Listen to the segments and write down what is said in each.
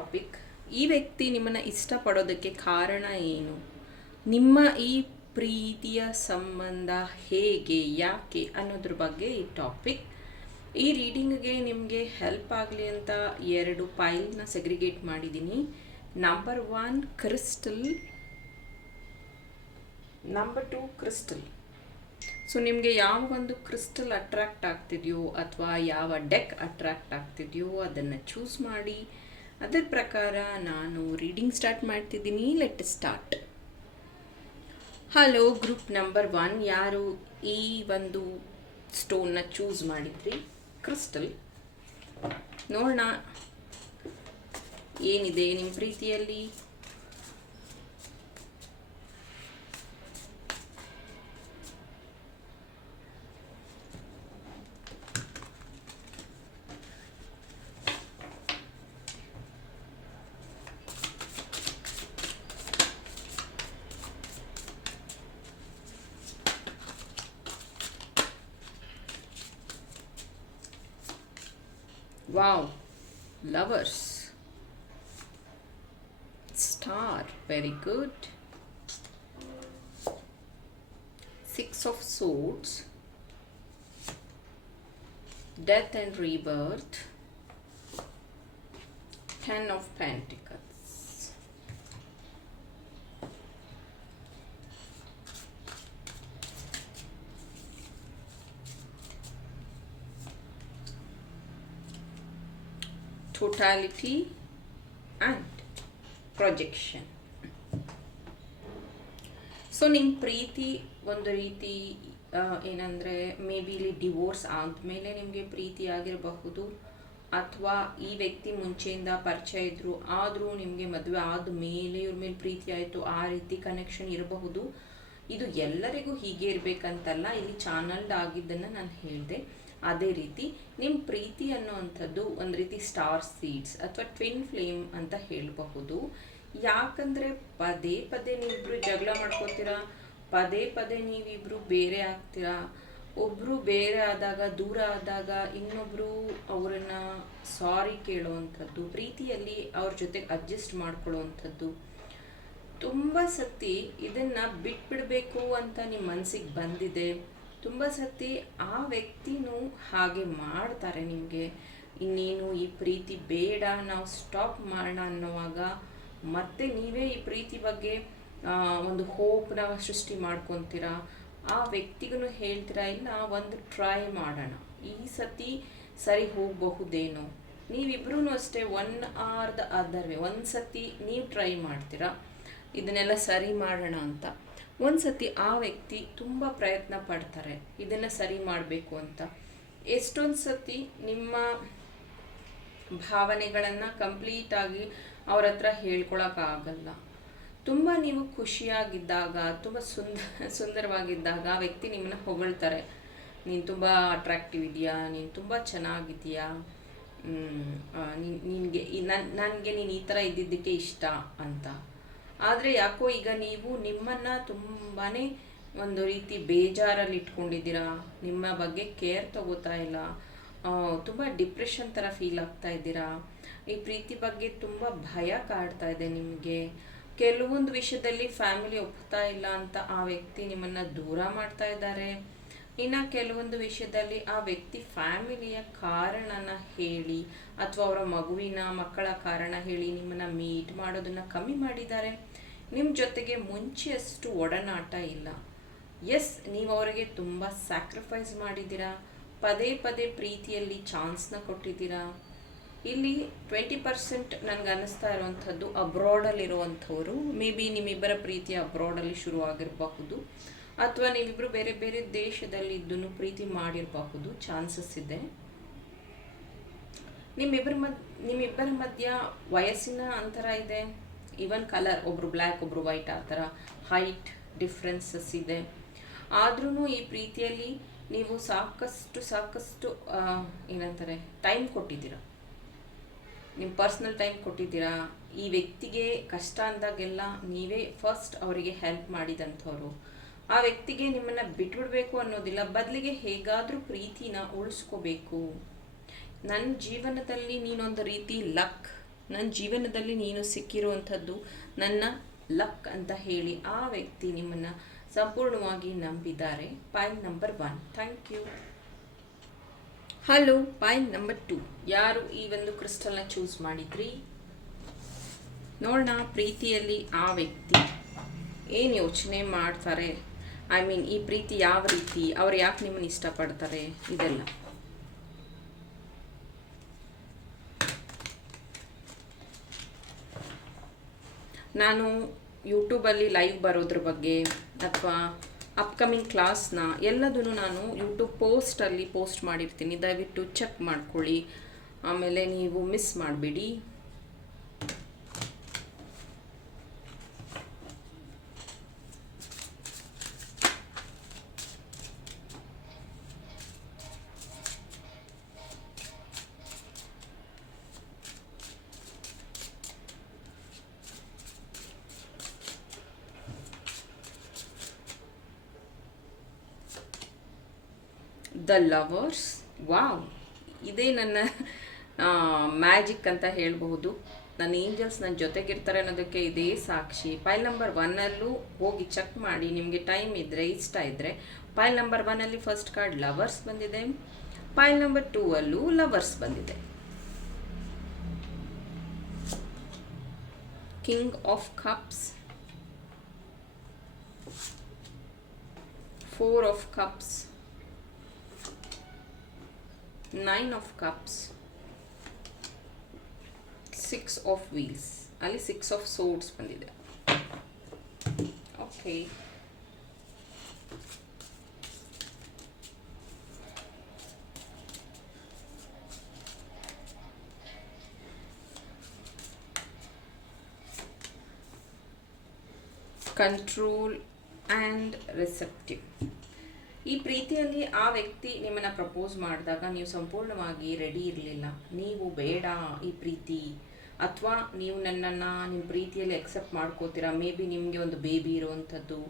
Topic ಈ ವ್ಯಕ್ತಿ ನಿಮ್ಮನ್ನು ಇಷ್ಟಪಡೋದಕ್ಕೆ ಕಾರಣ ಏನು? ನಿಮ್ಮ ಈ ಪ್ರೀತಿಯ ಸಂಬಂಧ ಹೇಗೆ, ಯಾಕೆ ಅನ್ನೋದ್ರ ಬಗ್ಗೆ ಈ ಟಾಪಿಕ್ ಈ ರೀಡಿಂಗ್ಗೆ ನಿಮಗೆ ಹೆಲ್ಪ್ ಆಗಲಿ ಅಂತ ಎರಡು ಪೈಲ್ನ ಸೆಗ್ರಿಗೇಟ್ ಮಾಡಿದ್ದೀನಿ. Number one crystal number two crystal so ನಿಮಗೆ ಯಾವ ಒಂದು ಕ್ರಿಸ್ಟಲ್ ಅಟ್ರಾಕ್ಟ್ ಆಗ್ತಿದೆಯೋ ಅಥವಾ ಯಾವ ಡೆಕ್ ಅಟ್ರಾಕ್ಟ್ ಆಗ್ತಿದೆಯೋ ಅದನ್ನು ಚೂಸ್ ಮಾಡಿ. ಅದರ ಪ್ರಕಾರ ನಾನು ರೀಡಿಂಗ್ ಸ್ಟಾರ್ಟ್ ಮಾಡ್ತಿದ್ದೀನಿ. Let start hello group number one ಯಾರು ಈ ಒಂದು ಸ್ಟೋನ್ನ ಚೂಸ್ ಮಾಡಿದ್ರಿ? ಕ್ರಿಸ್ಟಲ್ ನೋಡೋಣ. ಏನಿದೆ ನಿಮ್ಮ ಪ್ರೀತಿಯಲ್ಲಿ? Wow, lovers. Star, very good. Six of Swords. Death and Rebirth. Ten of Pentacles. Totality and projection. So ನಿಮ್ಮ ಪ್ರೀತಿ ಒಂದು ರೀತಿ ಏನಂದರೆ ಮೇ ಬಿ ಇಲ್ಲಿ ಡಿವೋರ್ಸ್ ಆದಮೇಲೆ ನಿಮಗೆ ಪ್ರೀತಿ ಆಗಿರಬಹುದು, ಅಥವಾ ಈ ವ್ಯಕ್ತಿ ಮುಂಚೆಯಿಂದ ಪರಿಚಯ ಇದ್ದರು ಆದರೂ ನಿಮಗೆ ಮದುವೆ ಆದಮೇಲೆ ಇವ್ರ ಮೇಲೆ ಪ್ರೀತಿ ಆಯಿತು, ಆ ರೀತಿ ಕನೆಕ್ಷನ್ ಇರಬಹುದು. ಇದು ಎಲ್ಲರಿಗೂ ಹೀಗೆ ಇರಬೇಕಂತಲ್ಲ, ಇಲ್ಲಿ ಚಾನಲ್ಡ್ ಆಗಿದ್ದನ್ನು ನಾನು ಹೇಳಿದೆ. ಅದೇ ರೀತಿ ನಿಮ್ಮ ಪ್ರೀತಿ ಅನ್ನುವಂಥದ್ದು ಒಂದು ರೀತಿ ಸ್ಟಾರ್ ಸೀಡ್ಸ್ ಅಥವಾ ಟ್ವಿನ್ ಫ್ಲೇಮ್ ಅಂತ ಹೇಳಬಹುದು. ಯಾಕಂದರೆ ಪದೇ ಪದೇ ನೀವಿಬ್ರು ಜಗಳ ಮಾಡ್ಕೋತೀರಾ, ಪದೇ ಪದೇ ನೀವಿಬ್ರು ಬೇರೆ ಆಗ್ತೀರಾ ಒಬ್ಬರು ಬೇರೆ ಆದಾಗ, ದೂರ ಆದಾಗ ಇನ್ನೊಬ್ಬರು ಅವರನ್ನು ಸಾರಿ ಕೇಳುವಂಥದ್ದು, ಪ್ರೀತಿಯಲ್ಲಿ ಅವ್ರ ಜೊತೆಗೆ ಅಡ್ಜಸ್ಟ್ ಮಾಡ್ಕೊಳ್ಳೋವಂಥದ್ದು. ತುಂಬ ಸತಿ ಇದನ್ನ ಬಿಟ್ಬಿಡಬೇಕು ಅಂತ ನಿಮ್ಮ ಮನಸ್ಸಿಗೆ ಬಂದಿದೆ. ತುಂಬ ಸತಿ ಆ ವ್ಯಕ್ತಿನೂ ಹಾಗೆ ಮಾಡ್ತಾರೆ ನಿಮಗೆ. ಇನ್ನೇನು ಈ ಪ್ರೀತಿ ಬೇಡ, ನಾವು ಸ್ಟಾಪ್ ಮಾಡೋಣ ಅನ್ನೋವಾಗ ಮತ್ತೆ ನೀವೇ ಈ ಪ್ರೀತಿ ಬಗ್ಗೆ ಒಂದು ಹೋಪ್ನ ಸೃಷ್ಟಿ ಮಾಡ್ಕೊತೀರಾ? ಆ ವ್ಯಕ್ತಿಗೂ ಹೇಳ್ತೀರಾ, ಇಲ್ಲ ಒಂದು ಟ್ರೈ ಮಾಡೋಣ. ಈ ಸತಿ ಸರಿ ಹೋಗಬಹುದೇನೋ. ನೀವಿಬ್ರೂ ಅಷ್ಟೇ one or the other way ಒಂದು ಸತಿ ನೀವು ಟ್ರೈ ಮಾಡ್ತೀರಾ? ಇದನ್ನೆಲ್ಲ ಸರಿ ಮಾಡೋಣ ಅಂತ. ಒಂದು ಸತಿ ಆ ವ್ಯಕ್ತಿ ತುಂಬ ಪ್ರಯತ್ನ ಪಡ್ತಾರೆ, ಇದನ್ನು ಸರಿ ಮಾಡಬೇಕು ಅಂತ. ಎಷ್ಟೊಂದು ಸತಿ ನಿಮ್ಮ ಭಾವನೆಗಳನ್ನು ಕಂಪ್ಲೀಟಾಗಿ ಅವ್ರ ಹತ್ರ ಹೇಳ್ಕೊಳಕ್ಕಾಗಲ್ಲ. ತುಂಬ ನೀವು ಖುಷಿಯಾಗಿದ್ದಾಗ, ತುಂಬ ಸುಂದರ ಸುಂದರವಾಗಿದ್ದಾಗ ಆ ವ್ಯಕ್ತಿ ನಿಮ್ಮನ್ನ ಹೊಗಳ್ತಾರೆ. ನೀನು ತುಂಬ ಅಟ್ರಾಕ್ಟಿವ್ ಇದೆಯಾ? ನೀನು ತುಂಬ ಚೆನ್ನಾಗಿದೆಯಾ? ನಿನಗೆ, ನನ್, ನನಗೆ ನೀನು ಈ ಥರ ಇದ್ದಿದ್ದಕ್ಕೆ ಇಷ್ಟ ಅಂತ. ಆದರೆ ಯಾಕೋ ಈಗ ನೀವು ನಿಮ್ಮನ್ನು ತುಂಬಾ ಒಂದು ರೀತಿ ಬೇಜಾರಲ್ಲಿ ಇಟ್ಕೊಂಡಿದ್ದೀರಾ ನಿಮ್ಮ ಬಗ್ಗೆ ಕೇರ್ ತಗೋತಾ ಇಲ್ಲ. ತುಂಬ ಡಿಪ್ರೆಷನ್ ಥರ ಫೀಲ್ ಆಗ್ತಾ ಇದ್ದೀರಾ? ಈ ಪ್ರೀತಿ ಬಗ್ಗೆ ತುಂಬ ಭಯ ಕಾಡ್ತಾ ಇದೆ ನಿಮಗೆ. ಕೆಲವೊಂದು ವಿಷಯದಲ್ಲಿ ಫ್ಯಾಮಿಲಿ ಒಪ್ತಾ ಇಲ್ಲ ಅಂತ ಆ ವ್ಯಕ್ತಿ ನಿಮ್ಮನ್ನು ದೂರ ಮಾಡ್ತಾ ಇದ್ದಾರೆ. ಇನ್ನು ಕೆಲವೊಂದು ವಿಷಯದಲ್ಲಿ ಆ ವ್ಯಕ್ತಿ ಫ್ಯಾಮಿಲಿಯ ಕಾರಣನ ಹೇಳಿ ಅಥವಾ ಅವರ ಮಗುವಿನ ಮಕ್ಕಳ ಕಾರಣ ಹೇಳಿ ನಿಮ್ಮನ್ನು ಮೀಟ್ ಮಾಡೋದನ್ನು ಕಮ್ಮಿ ಮಾಡಿದ್ದಾರೆ. ನಿಮ್ಮ ಜೊತೆಗೆ ಮುಂಚೆಯಷ್ಟು ಒಡನಾಟ ಇಲ್ಲ. ಎಸ್ ನೀವು ಅವರಿಗೆ ತುಂಬ ಸ್ಯಾಕ್ರಿಫೈಸ್ ಮಾಡಿದ್ದೀರಾ? ಪದೇ ಪದೇ ಪ್ರೀತಿಯಲ್ಲಿ ಚಾನ್ಸ್ನ ಕೊಟ್ಟಿದ್ದೀರಾ? ಇಲ್ಲಿ ಟ್ವೆಂಟಿ ಪರ್ಸೆಂಟ್ ನನಗೆ ಅನ್ನಿಸ್ತಾ ಇರುವಂಥದ್ದು ಅಬ್ರಾಡಲ್ಲಿರುವಂಥವ್ರು ಮೇ ಬಿ ನಿಮ್ಮಿಬ್ಬರ ಪ್ರೀತಿ ಅಬ್ರಾಡಲ್ಲಿ ಶುರುವಾಗಿರಬಹುದು. ಅಥವಾ ನೀವಿಬ್ಬರು ಬೇರೆ ಬೇರೆ ದೇಶದಲ್ಲಿ ಇದ್ದು ಪ್ರೀತಿ ಮಾಡಿರಬಹುದು ಚಾನ್ಸಸ್ ಇದೆ. ನಿಮ್ಮಿಬ್ಬರ ಮದ್, ನಿಮ್ಮಿಬ್ಬರ ಮಧ್ಯ ವಯಸ್ಸಿನ ಅಂತರ ಇದೆ. ಈವನ್ ಕಲರ್ ಒಬ್ರು ಬ್ಲ್ಯಾಕ್ ಒಬ್ರು ವೈಟ್ ಆ ಥರ ಹೈಟ್ ಡಿಫ್ರೆನ್ಸಸ್ ಇದೆ. ಆದ್ರೂ ಈ ಪ್ರೀತಿಯಲ್ಲಿ ನೀವು ಸಾಕಷ್ಟು ಸಾಕಷ್ಟು ಏನಂತಾರೆ ಟೈಮ್ ಕೊಟ್ಟಿದ್ದೀರ? ನಿಮ್ಮ ಪರ್ಸ್ನಲ್ ಟೈಮ್ ಕೊಟ್ಟಿದ್ದೀರಾ? ಈ ವ್ಯಕ್ತಿಗೆ ಕಷ್ಟ ಅಂದಾಗೆಲ್ಲ ನೀವೇ ಫಸ್ಟ್ ಅವರಿಗೆ ಹೆಲ್ಪ್ ಮಾಡಿದಂಥವ್ರು. ಆ ವ್ಯಕ್ತಿಗೆ ನಿಮ್ಮನ್ನು ಬಿಟ್ಬಿಡ್ಬೇಕು ಅನ್ನೋದಿಲ್ಲ, ಬದಲಿಗೆ ಹೇಗಾದರೂ ಪ್ರೀತಿನ ಉಳಿಸ್ಕೋಬೇಕು. ನನ್ನ ಜೀವನದಲ್ಲಿ ನೀನೊಂದು ರೀತಿ ಲಕ್ ನನ್ನ ಜೀವನದಲ್ಲಿ ನೀನು ಸಿಕ್ಕಿರುವಂಥದ್ದು ನನ್ನ ಲಕ್ ಅಂತ ಹೇಳಿ ಆ ವ್ಯಕ್ತಿ ನಿಮ್ಮನ್ನು ಸಂಪೂರ್ಣವಾಗಿ ನಂಬಿದ್ದಾರೆ. Point number one thank you hello point number two ಯಾರು ಈ ಒಂದು ಕ್ರಿಸ್ಟಲ್ನ ಚೂಸ್ ಮಾಡಿದ್ರಿ? ನೋಡೋಣ ಪ್ರೀತಿಯಲ್ಲಿ ಆ ವ್ಯಕ್ತಿ ಏನು ಯೋಚನೆ ಮಾಡ್ತಾರೆ? ಐ ಮೀನ್ ಈ ಪ್ರೀತಿ ಯಾವ ರೀತಿ? ಅವ್ರು ಯಾಕೆ ನಿಮ್ಮನ್ನು ಇಷ್ಟಪಡ್ತಾರೆ? ಇದೆಲ್ಲ. ನಾನು ಯೂಟ್ಯೂಬಲ್ಲಿ ಲೈವ್ ಬರೋದ್ರ ಬಗ್ಗೆ ಅಥವಾ ಅಪ್ಕಮಿಂಗ್ ಕ್ಲಾಸ್ನ ಎಲ್ಲದನ್ನು ನಾನು ಯೂಟ್ಯೂಬ್ ಪೋಸ್ಟಲ್ಲಿ ಪೋಸ್ಟ್ ಮಾಡಿರ್ತೀನಿ. ದಯವಿಟ್ಟು ಚೆಕ್ ಮಾಡ್ಕೊಳ್ಳಿ. ಆಮೇಲೆ ನೀವು ಮಿಸ್ ಮಾಡಬೇಡಿ. The lovers. ವಾವ್. ಇದೇ ನನ್ನ ಮ್ಯಾಜಿಕ್ ಅಂತ ಹೇಳಬಹುದು. ನನ್ನ ಏಂಜಲ್ಸ್ ನನ್ನ ಜೊತೆಗಿರ್ತಾರೆ ಅನ್ನೋದಕ್ಕೆ ಇದೇ ಸಾಕ್ಷಿ. ಫೈಲ್ ನಂಬರ್ ಒನ್ನಲ್ಲೂ ಹೋಗಿ ಚೆಕ್ ಮಾಡಿ, ನಿಮಗೆ ಟೈಮ್ ಇದ್ದರೆ ಇಷ್ಟ ಇದ್ದರೆ ಫೈಲ್ ನಂಬರ್ ಒನ್ನಲ್ಲಿ ಫಸ್ಟ್ ಕಾರ್ಡ್ ಲವರ್ಸ್ ಬಂದಿದೆ. ಫೈಲ್ ನಂಬರ್ ಟೂ ಅಲ್ಲೂ ಲವರ್ಸ್ ಬಂದಿದೆ. King of cups. Four of cups. Nine of cups six of wheels ಅಲ್ಲಿ ಸಿಕ್ಸ್ ಆಫ್ ಸೋಡ್ಸ್ ಬಂದಿದೆ ಓಕೆ ಕಂಟ್ರೋಲ್ ಆ್ಯಂಡ್ ರಿಸೆಪ್ಟಿವ್ ಈ ಪ್ರೀತಿಯಲ್ಲಿ ಆ ವ್ಯಕ್ತಿ ನಿಮ್ಮನ್ನು ಪ್ರಪೋಸ್ ಮಾಡಿದಾಗ ನೀವು ಸಂಪೂರ್ಣವಾಗಿ ರೆಡಿ ಇರಲಿಲ್ಲ. ನೀವು ಬೇಡ ಈ ಪ್ರೀತಿ. ಅಥವಾ ನೀವು ನನ್ನನ್ನು ನಿಮ್ಮ ಪ್ರೀತಿಯಲ್ಲಿ ಎಕ್ಸೆಪ್ಟ್ ಮಾಡ್ಕೋತೀರಾ? ಮೇ ಬಿ ನಿಮಗೆ ಒಂದು ಬೇಬಿ ಇರುವಂಥದ್ದು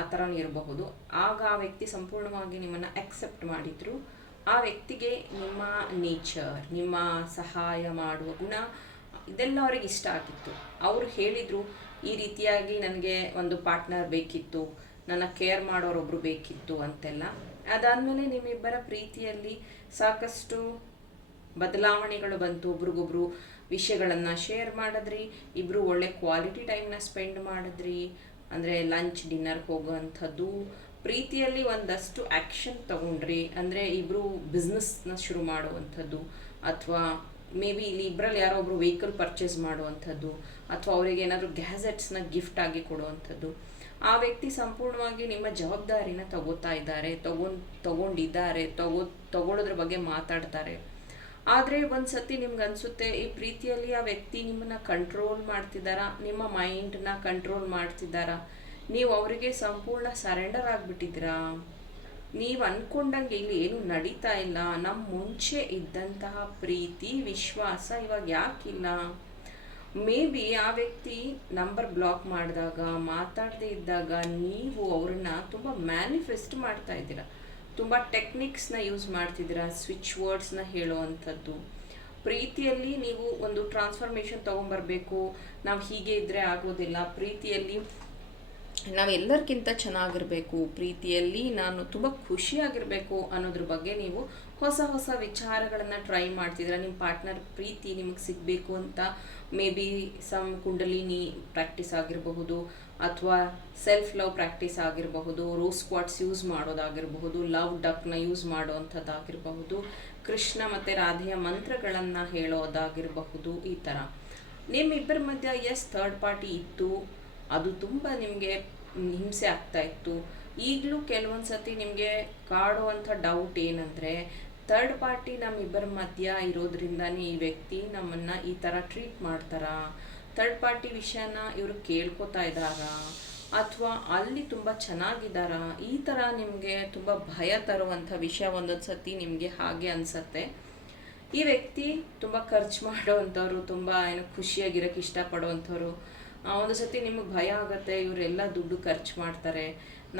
ಆ ಥರ ಇರಬಹುದು. ಆಗ ಆ ವ್ಯಕ್ತಿ ಸಂಪೂರ್ಣವಾಗಿ ನಿಮ್ಮನ್ನು ಅಕ್ಸೆಪ್ಟ್ ಮಾಡಿದ್ರು. ಆ ವ್ಯಕ್ತಿಗೆ ನಿಮ್ಮ ನೇಚರ್ ನಿಮ್ಮ ಸಹಾಯ ಮಾಡುವ ಗುಣ ಇದೆಲ್ಲ ಅವ್ರಿಗೆ ಇಷ್ಟ ಆಗಿತ್ತು. ಅವರು ಹೇಳಿದರು, ಈ ರೀತಿಯಾಗಿ ನನಗೆ ಒಂದು ಪಾರ್ಟ್ನರ್ ಬೇಕಿತ್ತು. ನನ್ನ ಕೇರ್ ಮಾಡೋರೊಬ್ಬರು ಬೇಕಿತ್ತು ಅಂತೆಲ್ಲ. ಅದಾದಮೇಲೆ ನಿಮ್ಮಿಬ್ಬರ ಪ್ರೀತಿಯಲ್ಲಿ ಸಾಕಷ್ಟು ಬದಲಾವಣೆಗಳು ಬಂತು. ಒಬ್ರಿಗೊಬ್ರು ವಿಷಯಗಳನ್ನು ಶೇರ್ ಮಾಡಿದ್ರಿ. ಇಬ್ಬರು ಒಳ್ಳೆ ಕ್ವಾಲಿಟಿ ಟೈಮ್ನ ಸ್ಪೆಂಡ್ ಮಾಡಿದ್ರಿ. ಅಂದರೆ ಲಂಚ್ ಡಿನ್ನರ್ ಹೋಗೋವಂಥದ್ದು. ಪ್ರೀತಿಯಲ್ಲಿ ಒಂದಷ್ಟು ಆ್ಯಕ್ಷನ್ ತಗೊಂಡ್ರಿ. ಅಂದರೆ ಇಬ್ಬರು ಬಿಸ್ನೆಸ್ನ ಶುರು ಮಾಡುವಂಥದ್ದು. ಅಥವಾ ಮೇ ಬಿ ಇಲ್ಲಿ ಇಬ್ಬರಲ್ಲಿ ಯಾರೋ ಒಬ್ರು ವೆಹಿಕಲ್ ಪರ್ಚೇಸ್ ಮಾಡುವಂಥದ್ದು. ಅಥವಾ ಅವರಿಗೆ ಏನಾದರೂ ಗ್ಯಾಜೆಟ್ಸ್ನ ಗಿಫ್ಟ್ ಆಗಿ ಕೊಡುವಂಥದ್ದು. ಆ ವ್ಯಕ್ತಿ ಸಂಪೂರ್ಣವಾಗಿ ನಿಮ್ಮ ಜವಾಬ್ದಾರಿನ ತಗೋತಾ ಇದ್ದಾರೆ, ತಗೊಂಡ್, ತಗೊಂಡಿದ್ದಾರೆ, ತಗೋ ತಗೊಳ್ಳೋದ್ರ ಬಗ್ಗೆ ಮಾತಾಡ್ತಾರೆ. ಆದರೆ ಒಂದು ಸತಿ ನಿಮ್ಗೆ ಅನಿಸುತ್ತೆ, ಈ ಪ್ರೀತಿಯಲ್ಲಿ ಆ ವ್ಯಕ್ತಿ ನಿಮ್ಮನ್ನ ಕಂಟ್ರೋಲ್ ಮಾಡ್ತಿದ್ದಾರಾ? ನಿಮ್ಮ ಮೈಂಡನ್ನ ಕಂಟ್ರೋಲ್ ಮಾಡ್ತಿದ್ದಾರಾ? ನೀವು ಅವರಿಗೆ ಸಂಪೂರ್ಣ ಸರೆಂಡರ್ ಆಗಿಬಿಟ್ಟಿದ್ದೀರಾ? ನೀವು ಅಂದ್ಕೊಂಡಂಗೆ ಇಲ್ಲಿ ಏನು ನಡೀತಾ ಇಲ್ಲ. ನಮ್ಮ ಮುಂಚೆ ಇದ್ದಂತಹ ಪ್ರೀತಿ, ವಿಶ್ವಾಸ ಇವಾಗ ಯಾಕಿಲ್ಲ? ಮೇ ಬಿ ಆ ವ್ಯಕ್ತಿ ನಂಬರ್ ಬ್ಲಾಕ್ ಮಾಡಿದಾಗ, ಮಾತಾಡದೇ ಇದ್ದಾಗ ನೀವು ಅವ್ರನ್ನ ತುಂಬ ಮ್ಯಾನಿಫೆಸ್ಟ್ ಮಾಡ್ತಾ ಇದ್ದೀರಾ. ತುಂಬ ಟೆಕ್ನಿಕ್ಸ್ನ ಯೂಸ್ ಮಾಡ್ತಿದ್ದೀರಾ ಸ್ವಿಚ್ ವರ್ಡ್ಸ್ನ ಹೇಳುವಂಥದ್ದು. ಪ್ರೀತಿಯಲ್ಲಿ ನೀವು ಒಂದು ಟ್ರಾನ್ಸ್ಫಾರ್ಮೇಷನ್ ತೊಗೊಂಬರ್ಬೇಕು ನಾವು ಹೀಗೆ ಇದ್ದರೆ ಆಗೋದಿಲ್ಲ. ಪ್ರೀತಿಯಲ್ಲಿ ನಾವೆಲ್ಲರಿಗಿಂತ ಚೆನ್ನಾಗಿರಬೇಕು, ಪ್ರೀತಿಯಲ್ಲಿ ನಾನು ತುಂಬ ಖುಷಿಯಾಗಿರಬೇಕು ಅನ್ನೋದ್ರ ಬಗ್ಗೆ ನೀವು ಹೊಸ ಹೊಸ ವಿಚಾರಗಳನ್ನು ಟ್ರೈ ಮಾಡ್ತಿದ್ರೆ ನಿಮ್ಮ ಪಾರ್ಟ್ನರ್ ಪ್ರೀತಿ ನಿಮಗೆ ಸಿಗಬೇಕು ಅಂತ may be some kundalini practice ಆಗಿರಬಹುದು, ಅಥವಾ ಸೆಲ್ಫ್ ಲವ್ ಪ್ರಾಕ್ಟೀಸ್ ಆಗಿರಬಹುದು ರೋಸ್ ಕ್ವಾಟ್ಸ್ ಯೂಸ್ ಮಾಡೋದಾಗಿರಬಹುದು ಲವ್ ಡಕ್ನ ಯೂಸ್ ಮಾಡೋವಂಥದ್ದಾಗಿರಬಹುದು ಕೃಷ್ಣ ಮತ್ತು ರಾಧೆಯ ಮಂತ್ರಗಳನ್ನು ಹೇಳೋದಾಗಿರಬಹುದು ಈ ಥರ ನಿಮ್ಮಿಬ್ಬರ ಮಧ್ಯ ಎಸ್ ಥರ್ಡ್ ಪಾರ್ಟಿ ಇತ್ತು. ಅದು ತುಂಬ ನಿಮಗೆ ಹಿಂಸೆ ಆಗ್ತಾ ಇತ್ತು. ಈಗಲೂ ಕೆಲವೊಂದು ಸತಿ ನಿಮಗೆ ಕಾಡುವಂಥ ಡೌಟ್ ಏನಂದರೆ ಥರ್ಡ್ ಪಾರ್ಟಿ ನಮ್ಮಿಬ್ಬರ ಮಧ್ಯ ಇರೋದ್ರಿಂದನೇ ಈ ವ್ಯಕ್ತಿ ನಮ್ಮನ್ನು ಈ ಥರ ಟ್ರೀಟ್ ಮಾಡ್ತಾರಾ? ಥರ್ಡ್ ಪಾರ್ಟಿ ವಿಷಯನ ಇವರು ಕೇಳ್ಕೊತಾ ಇದ್ದಾರಾ? ಅಥವಾ ಅಲ್ಲಿ ತುಂಬ ಚೆನ್ನಾಗಿದ್ದಾರಾ? ಈ ಥರ ನಿಮಗೆ ತುಂಬ ಭಯ ತರುವಂಥ ವಿಷಯ ಒಂದೊಂದು ಸತಿ ನಿಮಗೆ ಹಾಗೆ ಅನಿಸತ್ತೆ. ಈ ವ್ಯಕ್ತಿ ತುಂಬ ಖರ್ಚು ಮಾಡೋವಂಥವ್ರು, ತುಂಬ ಏನು ಖುಷಿಯಾಗಿರೋಕ್ಕೆ ಇಷ್ಟಪಡುವಂಥವ್ರು ಒಂದು ಸತಿ ನಿಮಗೆ ಭಯ ಆಗುತ್ತೆ, ಇವರೆಲ್ಲ ದುಡ್ಡು ಖರ್ಚು ಮಾಡ್ತಾರೆ,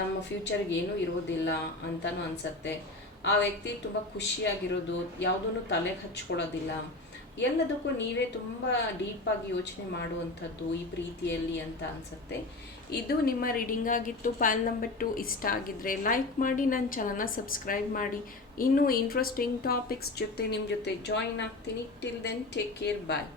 ನಮ್ಮ ಫ್ಯೂಚರ್ಗೆ ಏನೂ ಇರೋದಿಲ್ಲ ಅಂತಲೂ ಅನಿಸತ್ತೆ. ಆ ವ್ಯಕ್ತಿ ತುಂಬ ಖುಷಿಯಾಗಿರೋದು ಯಾವುದನ್ನು ತಲೆಗೆ ಹಚ್ಕೊಳ್ಳೋದಿಲ್ಲ. ಎಲ್ಲದಕ್ಕೂ ನೀವೇ ತುಂಬ ಡೀಪಾಗಿ ಯೋಚನೆ ಮಾಡುವಂಥದ್ದು ಈ ಪ್ರೀತಿಯಲ್ಲಿ ಅಂತ ಅನಿಸುತ್ತೆ. ಇದು ನಿಮ್ಮ ರೀಡಿಂಗ್ ಆಗಿತ್ತು. ಫ್ಯಾನ್ ನಂಬರ್ ಟು ಇಷ್ಟ ಆಗಿದ್ದರೆ ಲೈಕ್ ಮಾಡಿ ನನ್ನ ಚಾನಲ್ನ ಸಬ್ಸ್ಕ್ರೈಬ್ ಮಾಡಿ. ಇನ್ನೂ ಇಂಟ್ರೆಸ್ಟಿಂಗ್ ಟಾಪಿಕ್ಸ್ ಜೊತೆ ನಿಮ್ಮ ಜೊತೆ ಜಾಯಿನ್ ಆಗ್ತೀನಿ. Till then take care bye